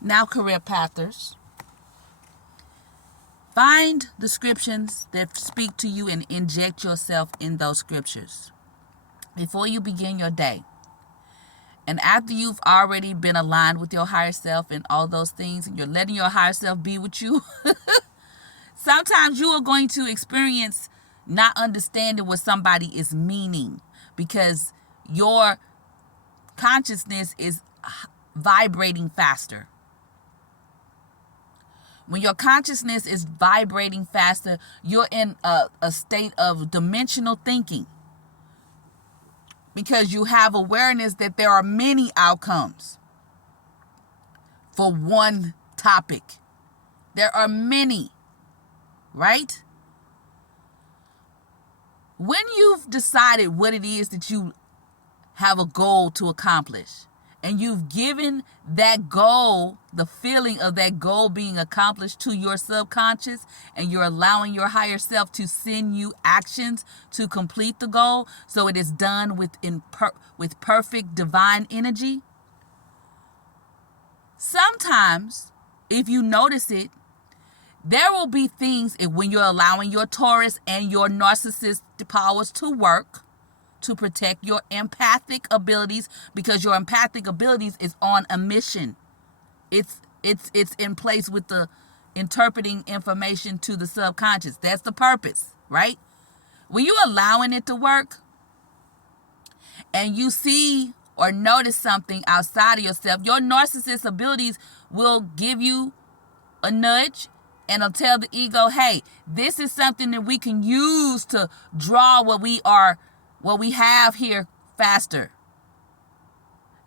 Now, career pathers, find the scriptures that speak to you and inject yourself in those scriptures before you begin your day. And after you've already been aligned with your higher self and all those things, and you're letting your higher self be with you, sometimes you are going to experience not understanding what somebody is meaning because your consciousness is vibrating faster. When your consciousness is vibrating faster, you're in a state of dimensional thinking because you have awareness that there are many outcomes for one topic. There are many, right? When you've decided what it is that you have a goal to accomplish, and you've given that goal, the feeling of that goal being accomplished to your subconscious, and you're allowing your higher self to send you actions to complete the goal, so it is done with perfect divine energy. Sometimes, if you notice it, there will be things when you're allowing your Taurus and your narcissist powers to work to protect your empathic abilities, because your empathic abilities is on a mission. It's in place with the interpreting information to the subconscious. That's the purpose, right? When you're allowing it to work and you see or notice something outside of yourself, your narcissist abilities will give you a nudge and it'll tell the ego, hey, this is something that we can use to draw what we have here faster.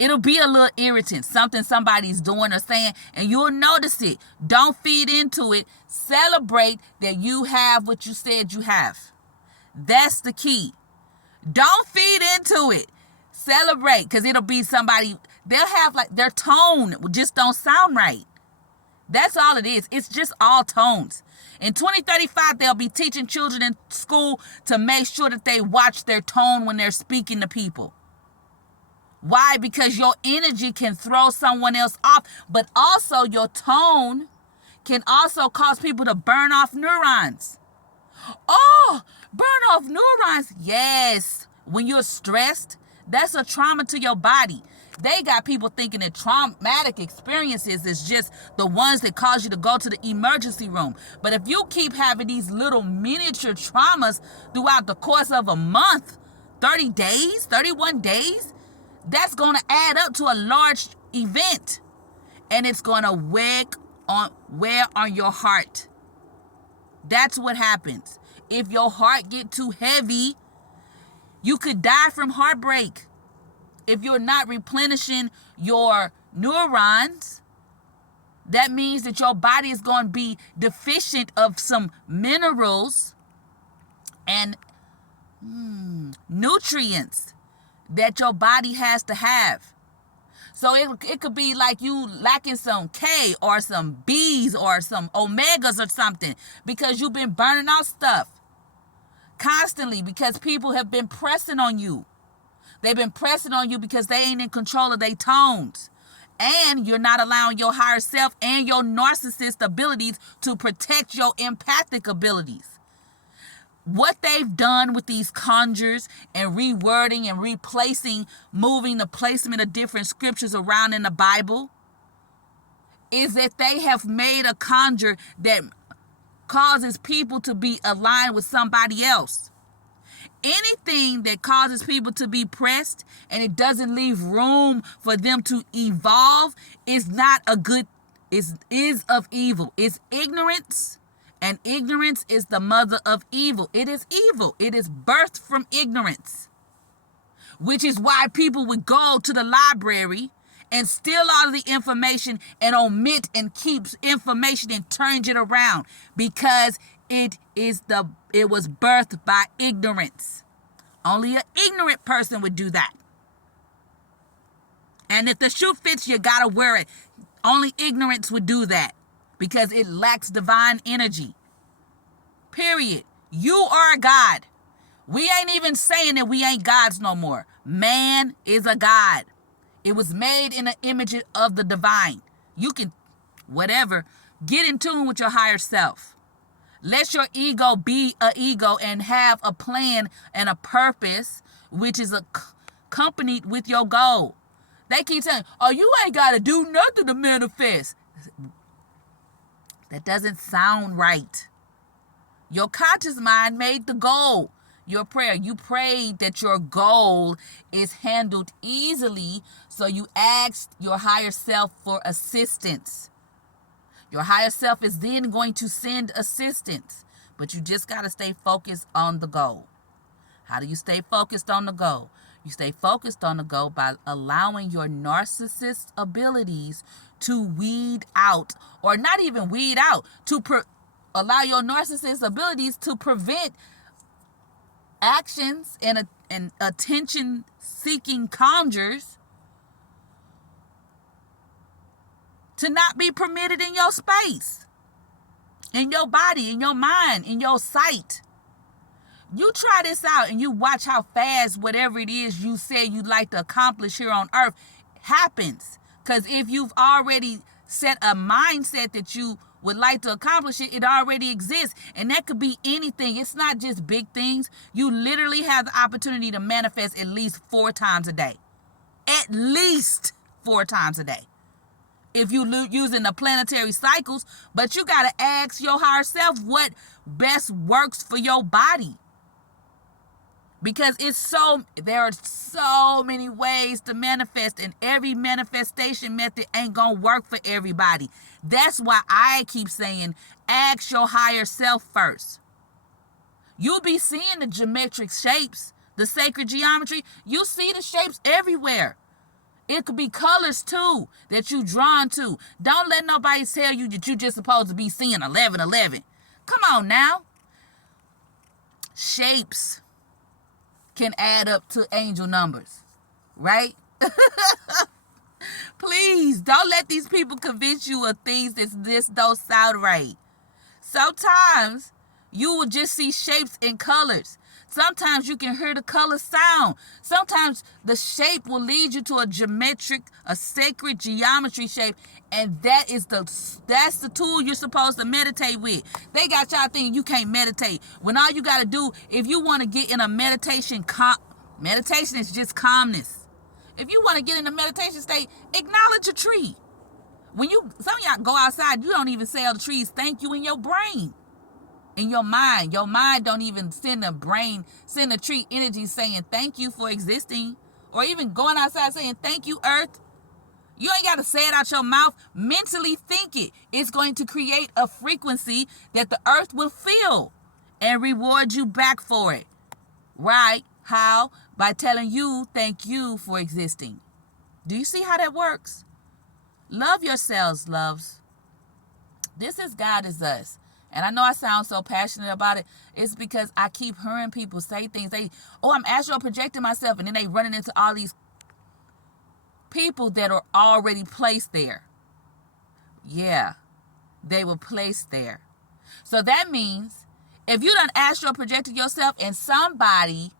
It'll be a little irritant, something somebody's doing or saying, and you'll notice it. Don't feed into it. Celebrate that you have what you said you have. That's the key. Don't feed into it. Celebrate, because it'll be somebody, they'll have like their tone just don't sound right. That's all it is. It's just all tones. In 2035, they'll be teaching children in school to make sure that they watch their tone when they're speaking to people. Why? Because your energy can throw someone else off, but also your tone can also cause people to burn off neurons. Oh, burn off neurons. Yes. When you're stressed, that's a trauma to your body. They got people thinking that traumatic experiences is just the ones that cause you to go to the emergency room. But if you keep having these little miniature traumas throughout the course of a month, 30 days, 31 days, that's going to add up to a large event. And it's going to wear on your heart. That's what happens. If your heart get too heavy, you could die from heartbreak. If you're not replenishing your neurons, that means that your body is going to be deficient of some minerals and nutrients that your body has to have. So it could be like you lacking some K or some B's or some omegas or something, because you've been burning out stuff constantly because people have been pressing on you. They've been pressing on you because they ain't in control of their tones. And you're not allowing your higher self and your narcissist abilities to protect your empathic abilities. What they've done with these conjures and rewording and replacing, moving the placement of different scriptures around in the Bible, is that they have made a conjure that causes people to be aligned with somebody else. Anything that causes people to be pressed and it doesn't leave room for them to evolve is not a good, is of evil. It's ignorance, and ignorance is the mother of evil. It is evil. It is birthed from ignorance, which is why people would go to the library and steal all of the information and omit and keeps information and turns it around, because it was birthed by ignorance. Only an ignorant person would do that. And if the shoe fits, you gotta wear it. Only ignorance would do that because it lacks divine energy. Period. You are a God. We ain't even saying that we ain't gods no more. Man is a God. It was made in the image of the divine. You can, whatever, get in tune with your higher self. Let your ego be an ego and have a plan and a purpose, which is accompanied with your goal. They keep saying, oh, you ain't got to do nothing to manifest. That doesn't sound right. Your conscious mind made the goal your prayer. You prayed that your goal is handled easily, so you asked your higher self for assistance. Your higher self is then going to send assistance, but you just got to stay focused on the goal. How do you stay focused on the goal? You stay focused on the goal by allowing your narcissist abilities to weed out, or not even weed out, to allow your narcissist abilities to prevent actions and attention-seeking conjures to not be permitted in your space, in your body, in your mind, in your sight. You try this out and you watch how fast whatever it is you say you'd like to accomplish here on earth happens. Because if you've already set a mindset that you would like to accomplish it, it already exists. And that could be anything. It's not just big things. You literally have the opportunity to manifest at least 4 times a day. At least 4 times a day. If you using the planetary cycles, but you got to ask your higher self what best works for your body. Because there are so many ways to manifest, and every manifestation method ain't gonna work for everybody. That's why I keep saying, ask your higher self first. You'll be seeing the geometric shapes, the sacred geometry. You see the shapes everywhere. It could be colors too that you drawn to. Don't let nobody tell you that you just supposed to be seeing 1111. Come on now. Shapes can add up to angel numbers, right? Please don't let these people convince you of things that this don't sound right. Sometimes you will just see shapes and colors. Sometimes you can hear the color sound. Sometimes the shape will lead you to a sacred geometry shape, and that's the tool you're supposed to meditate with. They got y'all thinking you can't meditate, when all you got to do, if you want to get in a meditation is just calmness. If you want to get in a meditation state, acknowledge a tree. Some of y'all go outside, you don't even say all the trees thank you in your brain. In your mind don't even send the tree energy saying thank you for existing, or even going outside saying thank you, earth. You ain't got to say it out your mouth. Mentally think it. It's going to create a frequency that the earth will feel and reward you back for it. Right? How? By telling you thank you for existing. Do you see how that works? Love yourselves, loves. This is God is us. And I know I sound so passionate about it. It's because I keep hearing people say things. I'm astral projecting myself. And then they running into all these people that are already placed there. Yeah, they were placed there. So that means if you done astral projected yourself and somebody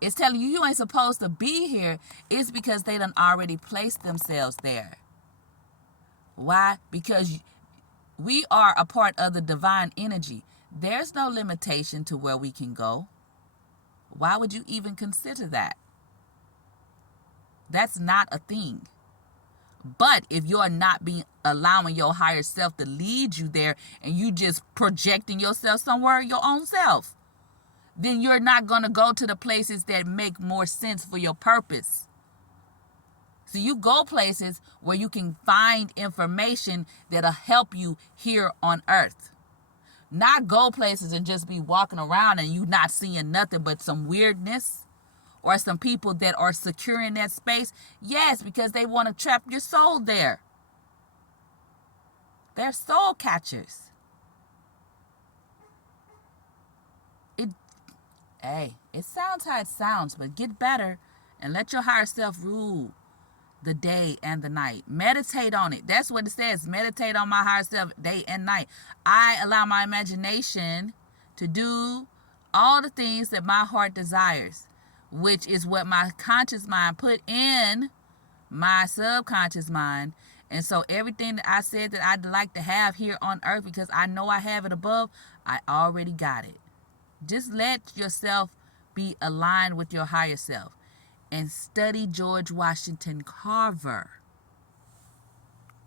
is telling you ain't supposed to be here, it's because they done already placed themselves there. Why? Because we are a part of the divine energy. There's no limitation to where we can go. Why would you even consider that? That's not a thing. But if you're not allowing your higher self to lead you there, and you just projecting yourself somewhere, your own self, then you're not going to go to the places that make more sense for your purpose. So you go places where you can find information that'll help you here on earth. Not go places and just be walking around and you not seeing nothing but some weirdness or some people that are secure in that space. Yes, because they want to trap your soul there. They're soul catchers. It sounds how it sounds, but get better and let your higher self rule the day and the night. Meditate on it. That's what it says. Meditate on my higher self day and night. I allow my imagination to do all the things that my heart desires, which is what my conscious mind put in my subconscious mind, And so everything that I said that I'd like to have here on earth, because I know I have it above, I already got it. Just let yourself be aligned with your higher self and study George Washington Carver.